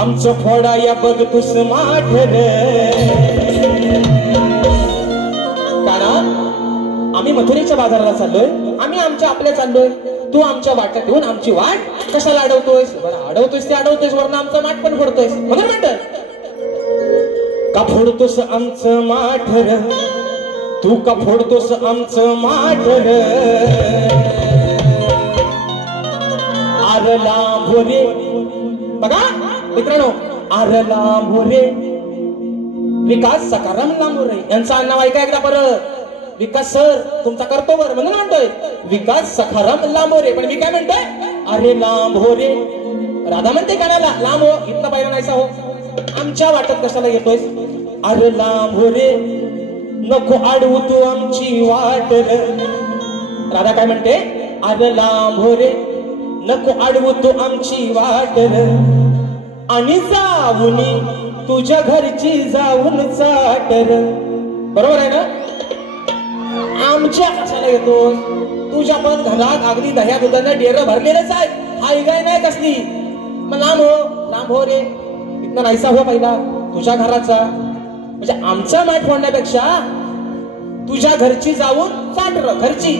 आमचं फोडाया बघतोस माठ रे. काना आम्ही मथुरेच्या बाजाराला चाललोय, आम्ही आमच्या आपल्या चाललोय, तू आमच्या वाट्यात येऊन आमची वाट कशाला अडवतोयस. बरं अडवतोयस ते अडवतोयस, वरनं आमचं माठ पण फोडतोयस. म्हणून म्हणतोय, का फोडतोस आमचं माठ रे, तू का फोडतोस आमचं माठ रे. आरला भोरे बघा मित्रांनो, आरला भोरे विकास सकाराम लांबोरे यांचं नाव ऐका एकदा परत. विकास सर तुमचा करतो बर. म्हणून म्हणतोय विकास सखाराम लांबोरे. पण मी काय म्हणतोय, अरे लांब हो रे. राधा म्हणते कानाला लांब हो, इथला पाहिला नाहीसा हो. आमच्या वाटत कशाला येतोय. अरे लांब हो रे, नको अडवू तू आमची वाट रे. राधा काय म्हणते. अरे लांब हो रे, नको अडवू तू आमची वाट रे. आणि जाऊनी तुझ्या घरची जाऊन चाट रे. बरोबर आहे ना. आमच्या कशाला येतो. तुझ्या पण घरात अगदी दह्या दुधानं डेर भरलेलंच आहे. हाय गाय नाही कसली. मग लांब हो रे, इथं नाहीसा हो पहिला तुझ्या घराचा. म्हणजे आमचा माठ फोडण्यापेक्षा तुझ्या घरची जाऊन चाट र. घरची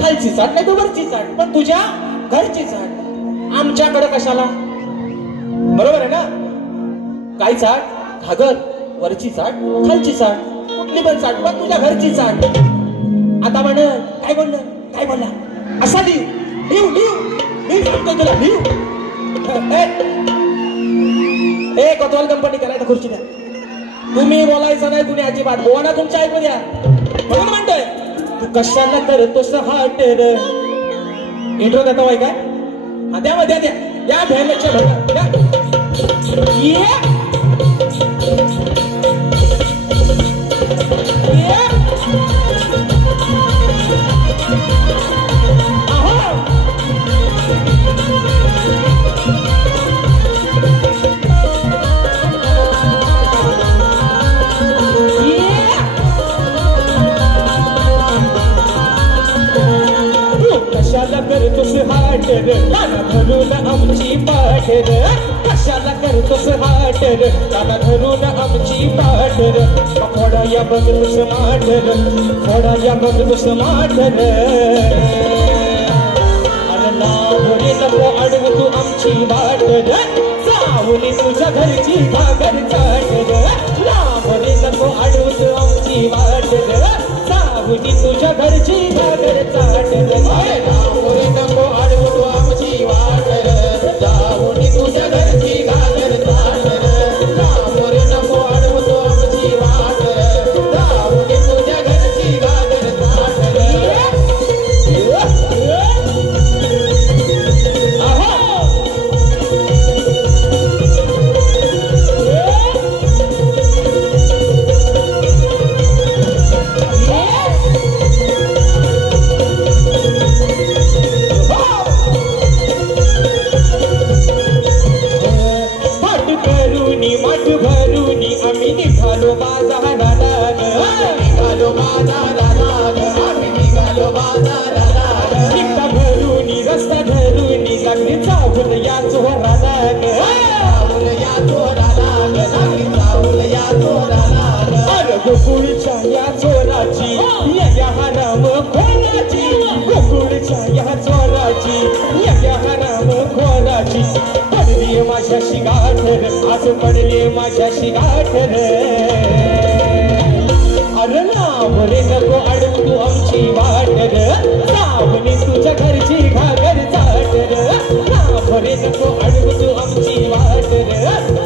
खालची चाट नाही तू वरची चाट, पण तुझ्या घरची चाट. आमच्याकडे कशाला. बरोबर आहे ना. काय चाट. घागर वरची चाट खालची चाट, कुठली पण चाट पण तुझ्या घरची चाट. आता म्हण काय बोलला असा लिव सांगतो तुला लिव. ए कोतवाल कंपनी करायचं खुर्ची द्या. तुम्ही बोलायचं नाही कुणी अजिबात. बोला तुमच्या ऐकू द्या. म्हणून म्हणतोय तू कशाला करतोस हाट रे. इंट्रो देता वाई काय. द्या या भ्यानच्या भर कशाला करतोस हाट रे, काना धरून आमची पाठ रे. कशाला करतोस हाट रे, काना धरून आमची पाठ रे. फोडाया बघतोस माठ रे, फोडाया बघतोस माठ रे. अरे लांब रे, नको अडवू तू आमची वाट रे. जाऊन तुझ्या घरची घागर चाट रे. लांब रे, नको अडवू तू आमची वाट रे. जाऊन तुझ्या घरची घागर चाट रे. नको अडवू तू आमची वाट रे. जाऊन तुझ्या घरची घागर चाट रे. लांब रे, नको अडवू तू आमची वाट रे. जाऊन तुझ्या घरची घागर चाट रे. गोकुळच्या या चोराची या हराम खोराची. गोकुळच्या या चोराची या हराम खोराची. पडली माझ्याशी गाठ रे, आज पडली माझ्याशी गाठ रे. अरे लांब रे, नको अडवू तू आमची वाट रे. सावनी तुझ्या घरची घागर चाट रे. लांब रे, नको अडवू तू आमची वाट रे.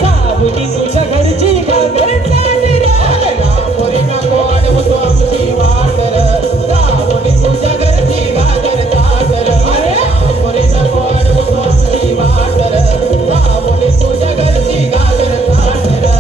सावनी तुझ्या घरची घागर चाट रे. लांब रे, नको अडवू तू आमची वाट रे. सावनी तुझ्या घरची घागर चाट रे. लांब रे, नको अडवू तू आमची वाट रे. सावनी तुझ्या घरची घागर चाट रे.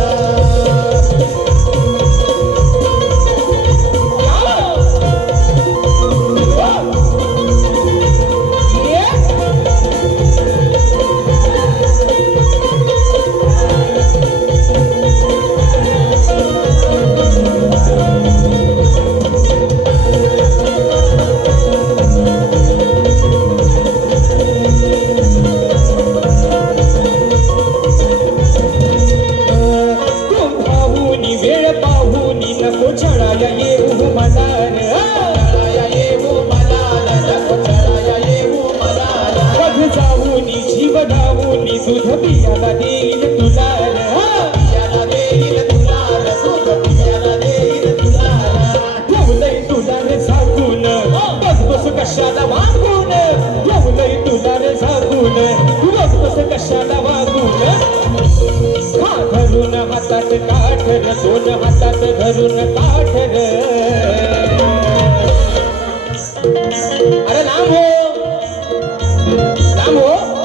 दूध पियाला देईल तुला पियाला देईल तुला दूध पियाला देईल तुला. ठेवलंय तुला रे झाकून बस बस कशाला वागून. ठेवलंय तुला रे झाकून बस बस कशाला वागून. हा धरून हातात काठ रे, दोन हातात धरून काठ रे. अरे लांब हो, लांब हो.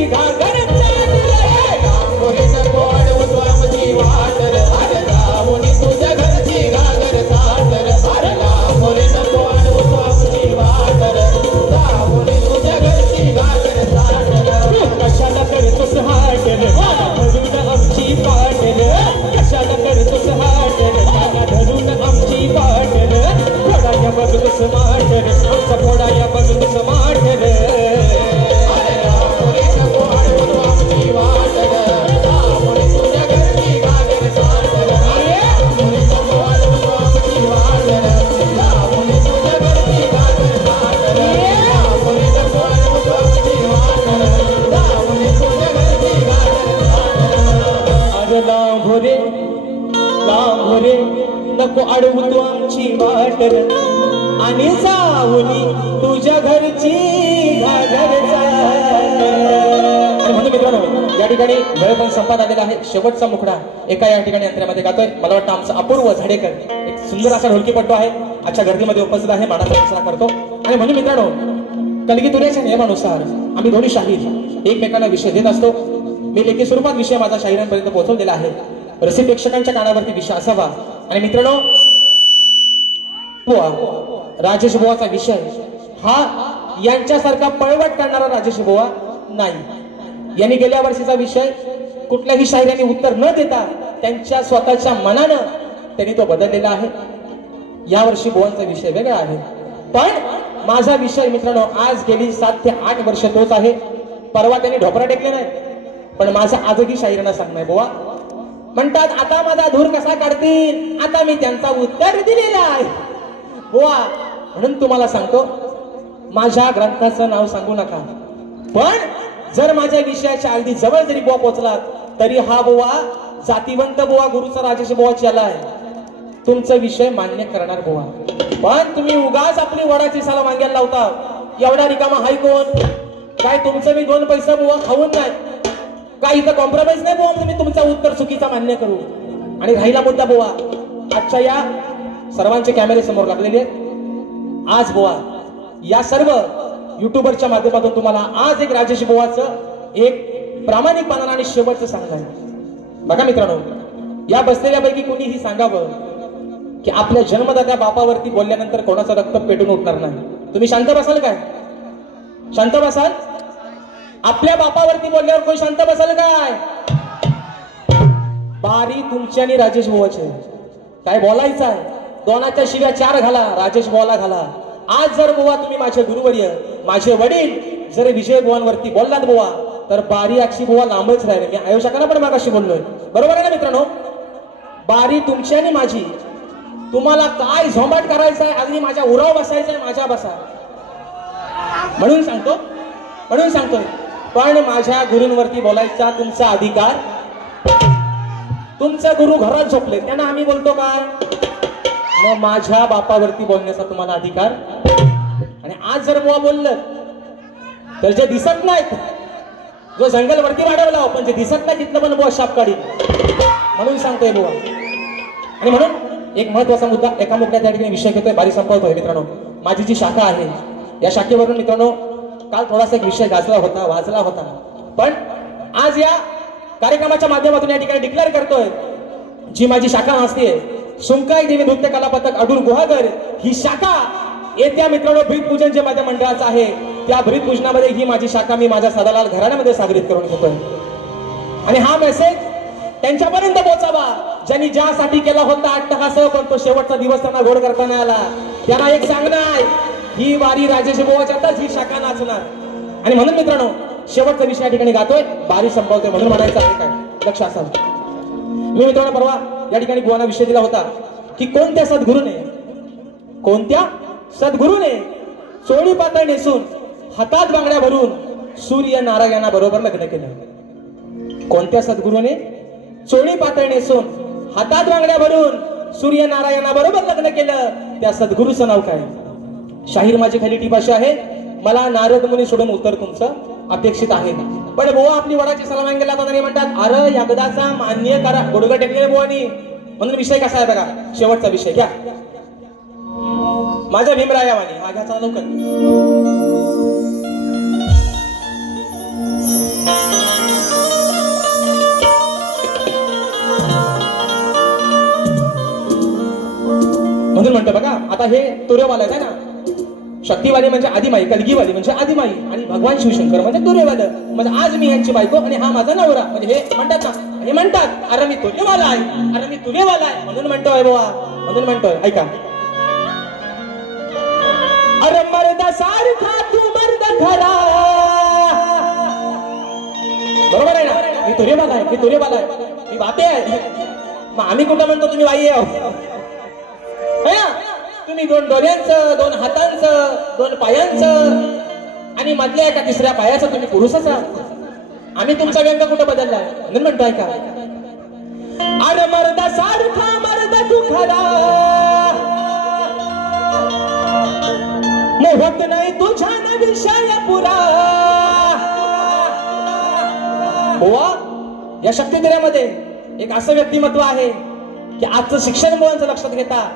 घरची घागर चाट लांबोरे नको अडवतो आमची वाट अरे जाऊनी तुझ्या घरची घागर चाट अरे लांबोरे नको अडवतो आमची वाट जाऊनी तुझ्या घरची घागर चाट कशाला करतोस हाट धरून आमची पाट कशाला करतोस हाट धरून आमची पाट फोडाया बघतोस माट आमचा फोडाया बघतोस माट लांबोरे नको अडवू तू आमची वाट आणि जाऊनी तुझ्या घरची घागर म्हणून मित्रांनो या ठिकाणी वेळ पण संपात आलेला आहे. शेवटचा मुखडा एका या ठिकाणी अंतरामध्ये गातोय. मला वाटतं आमचा अपूर्व झाडेकर एक सुंदर असा ढोलकीपट्टू आहे, आजच्या गर्दीमध्ये उपस्थित आहे, मानाचा दसरा करतो. आणि म्हणून मित्रांनो कलगीतुऱ्याच्या नियमानुसार आम्ही दोन्ही शाहीर एकमेकांना विषय देत असतो. मी लेखी स्वरूपात विषय माझा शाहिरांपर्यंत पोहोचवलेला आहे. रसिक प्रेक्षकांच्या कानावरती विषय असावा. आणि मित्रांनो बुवा राजेश बुवाचा विषय हा यांच्यासारखा पळवट करणारा राजेश बुवा नाही. यांनी गेल्या वर्षीचा विषय कुठल्याही शाहिरांनी उत्तर न देता त्यांच्या स्वतःच्या मनानं त्यांनी तो बदललेला आहे. यावर्षी बुवांचा विषय वेगळा आहे. पण माझा विषय मित्रांनो आज गेली 7 ते 8 वर्ष तोच आहे. परवा त्यांनी ढोपरा टेकले नाही, पण माझा आजही शाहिरांना सांगणार बुवा म्हणतात आता माझा धूर कसा काढतील, आता मी त्यांचा उत्तर दिलेला आहे बुवा. म्हणून तुम्हाला सांगतो माझ्या ग्रंथाचं नाव सांगू नका, पण जर माझ्या विषयाच्या अगदी जवळ जरी बुवा पोहोचलात तरी हा बुवा जातीवंत बुवा गुरुचा राजेश बुवाची आला आहे. तुमचा विषय मान्य करणार बुवा. पण तुम्ही उगाच आपली वडाची साला माग्याला लावता. एवढा रिकामा हाय कोण काय? तुमचं मी 2 पैसे बुवा खाऊन नाही काय, इथं कॉम्प्रोमाइज नाही बुवा मी तुमचा उत्तर चुकीचा मान्य करू. आणि राहिला मुद्दा बुवा आजच्या या सर्वांचे कॅमेरे समोर लागलेले आहेत. आज बुवा या सर्व युट्यूबरच्या माध्यमातून तुम्हाला आज एक राजेश बुवाचं एक प्रामाणिकपणानं आणि शेवटचं सांगणं आहे. बघा मित्रांनो या बसलेल्यापैकी कोणीही सांगावं की आपल्या जन्मदात्या बापावरती बोलल्यानंतर कोणाचं रक्त पेटून उठणार नाही. तुम्ही शांत बसाल काय? शांत बसाल? आपल्या बापावरती बोलल्यावर कोण शांत बसाल काय? बारी तुमची आणि राजेश बुवाची. काय बोलायचं आहे? 2च्या शिव्या 4 घाला, राजेश बुवाला घाला. आज जर बुवा तुम्ही माझे गुरुवर्य माझे वडील जर विजय बुवांवरती बोललात बुवा तर बारी अक्षी बुवा लांबच राहिले. मी आयोजकांना पण मागाशी बोललोय, बरोबर आहे ना मित्रांनो? बारी तुमची आणि माझी. तुम्हाला काय झोंबाट करायचं आहे, अगदी माझ्या उराव बसायचं आहे, माझ्या बसा. म्हणून सांगतोय पण माझ्या गुरूंवरती बोलायचा तुमचा अधिकार. तुमचा गुरु घरात झोपले त्यांना आम्ही बोलतो का? मग माझ्या बापावरती बोलण्याचा तुम्हाला अधिकार. आणि आज जर बुवा बोललं तर जे दिसत नाहीत, जो जंगल वरती वाढवला पण जे दिसत नाही तिथलं पण बुवा शाप काढी. म्हणून सांगतोय बुवा. आणि म्हणून एक महत्वाचा मुद्दा एका मुद्द्यात त्या ठिकाणी विषय घेतोय, बारी संपवतोय मित्रांनो. माझी जी शाखा आहे या शाखेवरून मित्रांनो काल थोडासा एक विषय वाचला होता. पण आज या कार्यक्रमाच्या माध्यमातून या ठिकाणी डिक्लेअर करतोय जी माझी शाखा असते सुंकाई देवी नृत्य कला पथक अडूर गुहागर ही शाखा येत्या मित्रांनो ब्रीद पूजन जे माझ्या मंडळाचं आहे त्या ब्रीद पूजनामध्ये ही माझी शाखा मी माझ्या सदालाल घराण्यामध्ये साजरीत करून घेतोय. आणि हा मेसेज त्यांच्यापर्यंत पोहोचावा ज्यांनी ज्यासाठी केला होता अट्टहास, पण तो शेवटचा दिवस त्यांना गोड करता नाही आला. त्यांना एक सांगणं आहे, ही वारी राजेश बुवाच्यातच ही शाखा नाचणार. आणि म्हणून मित्रांनो शेवटचा विषय या ठिकाणी गातोय, बारी संपवतोय. म्हणून म्हणायचं आहे काय लक्ष असावं. मी मित्रांनो परवा या ठिकाणी बुवांना विषय दिला होता की कोणत्या सद्गुरूने चोळी पातळ नेसून हातात बांगड्या भरून सूर्य नारायणा बरोबर लग्न केलं. कोणत्या सद्गुरूने चोळी पातळ नेसून हातात बांगड्या भरून सूर्य नारायणा बरोबर लग्न केलं, त्या सद्गुरूचं नाव काय? शाहीर माझी खाली टीप अशी आहे, मला नारद मुनी सोडून उत्तर तुमचं अपेक्षित आहे. पण बुवा आपली वडाची सलाम गेला तरी म्हणतात अरे एकदाचा मान्य करा, गुडघा टेकले बुवानी. म्हणून विषय कसा आहे बघा, शेवटचा विषय घ्या माझ्या भीमरायावानी. हा घ्या चला लवकर. म्हणून म्हणतो बघा, आता हे तुरेवाला आहे ना, शक्तिवाली म्हणजे आदिमाई, कलगीवाली म्हणजे आदिमाई आणि भगवान शिवशंकर म्हणजे तुरेवालं. म्हणजे आज मी यांची बायको आणि हा माझा नवरा. म्हणजे हे म्हणतात ना, हे म्हणतात अरे मी तुरेवाला आहे, अरे मी तुरेवाला आहे, म्हणून म्हणतोय बाबा, म्हणून म्हणतोय. ऐका, अरे मर्दा सारखा तू मर्द खरा. बरोबर आहे ना, मी तुरेवाला आहे, मी तुरेवाला आहे, मी बापे आहे. मग आम्ही कुठं म्हणतो तुम्ही बाई आहे? तुम्ही दोन डोळ्यांचं, दोन हातांचं, दोन पायांचं आणि मधल्या एका तिसऱ्या पायाचं तुम्ही पुरुषच आहात. आम्ही तुमचा व्यंग कुठं बदललाय म्हणून म्हणतोय का, अरे मर्दा सारखा मर्द तू खरा, मोहत नाही तुझ्या न विषय पुरा. बुवा, या शक्तिधऱ्यामध्ये एक असं व्यक्तिमत्व आहे की आजचं शिक्षण मुलांचं लक्षात घेता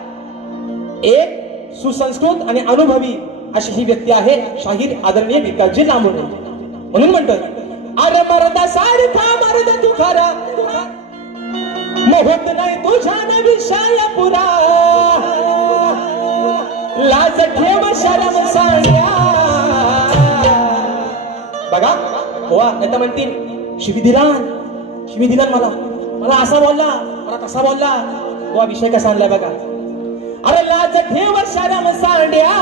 एक सुसंस्कृत आणि अनुभवी अशी ही व्यक्ती आहे, शाहीर आदरणीय विकासजी लांबोरे. म्हणून म्हणतोय, अरे मर्दा सारखा मर्द तू खरा, मोहत नाही तुझ्या न विषय पुरा, लाज ठेव शरम सांड्या. बघा बुवा, नाही तर म्हणतील शिवी दिला मला असा बोलला, मला तसा बोलला. बुवा विषय कसा आणलाय बघा, अरे लाज ठेव शरम सांड्या,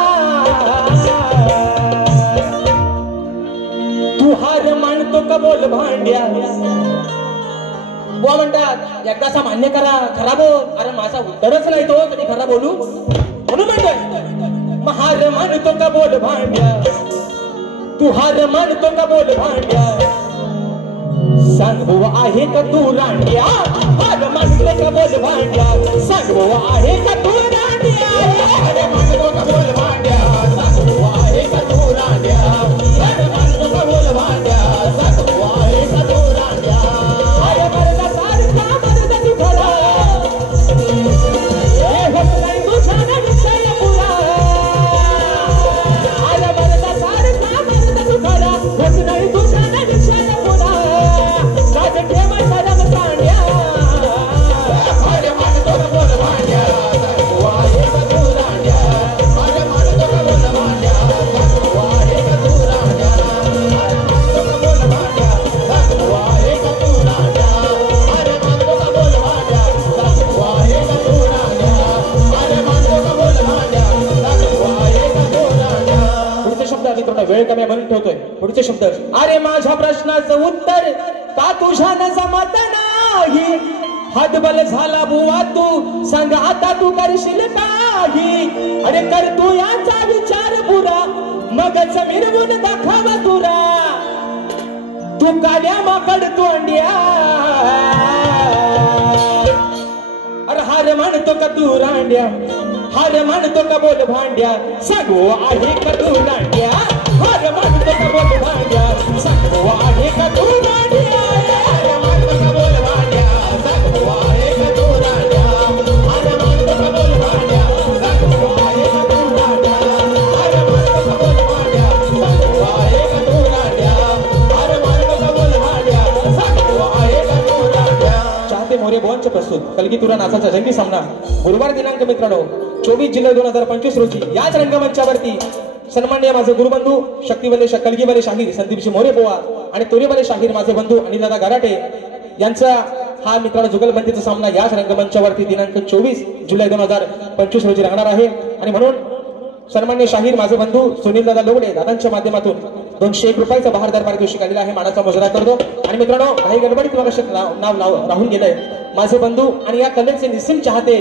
तू हार मानतो का बोल भांड्या. बुवा म्हणतात एकदाचा मान्य करा, खरा बोल. अरे माझा उत्तरच नाही तो, कधी खरा बोलू. म्हणून म्हणतोय, हार मानतो का बोल भांड्या, तू हार मानतो का बोल भांड्या, सांग बुवा आहे का तू रांड्या, हार मानतो का बोल भांड्या, सांग बुवा आहे का तू रांड्या, हार मानतो का बोल भांड्या, सांग बुवा आहे का तू रांड्या, हार मानतो का बोल भांड्या, सांग बुवा आहे का तू रांड्या. अरे मर्दा सारखा मर्द तू खरा, हे होत नाही तुझा न विषय पुरा. अरे मर्दा सारखा मर्द तू खरा, होत नाही तुझा न विषय पुरा, लाज ठेव शरम सांड्या, अरे मानतो का बोल भांड्या, सांग बुवा आहे का तू रांड्या, अरे मानतो का बोल भांड्या, सांग बुवा आहे का तू रांड्या, अरे मानतो का बोल भांड्या, सांग बुवा आहे का तू रांड्या, अरे मानतो का बोल भांड्या, सांग बुवा आहे का तू रांड्या, अरे मानतो का बोल भांड्या, सांग बुवा आहे का तू रांड्या. पुढचे शब्द मित्रांनो वेळ कमी म्हणून ठेवतोय. पुढचे शब्द, अरे माझ्या प्रश्नाचं उत्तर का तुझ्यानं जमत नाही, हातबल झाला बुवा तू, सांग आता तू करशील काही. अरे कर तू याचा विचार पुरा, मगच मिरवून दाखव तुरा, तू काड्या माकड तोंड्या. अरे हार मानतो का तू रांड्या, हार मानतो का बोल भांड्या, सांगू आहे का तू रांड्या, हार मानतो का बोल भांड्या, सांगू आहे का तू रांड्या, हार मानतो का बोल भांड्या, सांगू आहे का तू रांड्या, हार मानतो का बोल भांड्या, सांगू आहे का तू रांड्या, हार मानतो का बोल भांड्या, सांगू आहे का तू रांड्या, हार मानतो का बोल भांड्या, सांगू आहे का तू रांड्या. चाहते मोरे बोंच प्रस्तुत कलगीतुरा नाचाचा जंगी सामना गुरुवार दिनांक मित्रांनो 24 जुलै 2025 रोजी याच रंगमंचावरती सन्माननीय माझे गुरुबंधू शक्तिवले कलगीवाले शाहीर संदीपजी मोरे बुवा आणि तोरेवाले शाहीर माझे बंधू अनिलदादा गराटे यांचा हा मित्रांनो जुगलबंदीचा सामना याच रंगमंचावरती दिनांक 24 जुलै 2025 रोजी रंगणार आहे. आणि म्हणून सन्माननीय शाहीर माझे बंधू सुनीलदादा लोगडे दादांच्या माध्यमातून 201 रुपयाचा बहारदार पारितोषिक आलेला आहे, मानाचा मुजरा करतो. आणि मित्रांनो काही गडबडीत नाव राहून गेलंय. माझे बंधू आणि या कलेचे निस्सीम चाहते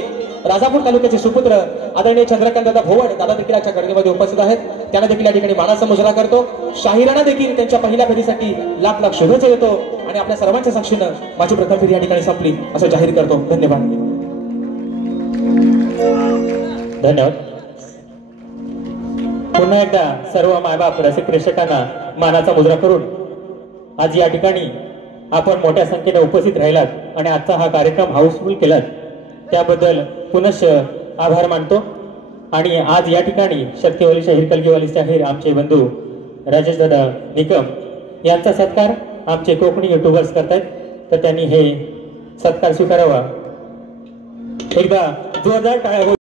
राजापूर तालुक्याचे सुपुत्र आदरणीय चंद्रकांत दादा भोवड दादा देखील आजच्या कार्यक्रमामध्ये उपस्थित आहेत, त्यांना देखील या ठिकाणी मानाचा मुजरा करतो. शाहिरांना देखील त्यांच्या पहिल्या फेरीसाठी लाख लाख शुभेच्छा देतो आणि आपल्या सर्वांच्या साक्षीनं माझी प्रथम फेरी या ठिकाणी संपली असं जाहीर करतो. धन्यवाद. धन्यवाद. पुन्हा एकदा सर्व मायबाप रसिक प्रेक्षकांना मानाचा मुजरा करून आज या ठिकाणी आपण मोठ्या संख्येने उपस्थित राहिलात आणि आजचा हा कार्यक्रम हाऊसफुल केलात त्याबद्दल पुनश्च आभार मानतो. आणि आज या ठिकाणी शक्तिवाली शाहीर कलगीवाली शाहीर आमचे बंधू राजेश दादा निकम यांचा सत्कार आमचे कोकणी युट्यूबर्स करतायत, तर त्यांनी हे सत्कार स्वीकारावा. एकदा जोरदार टाळ्या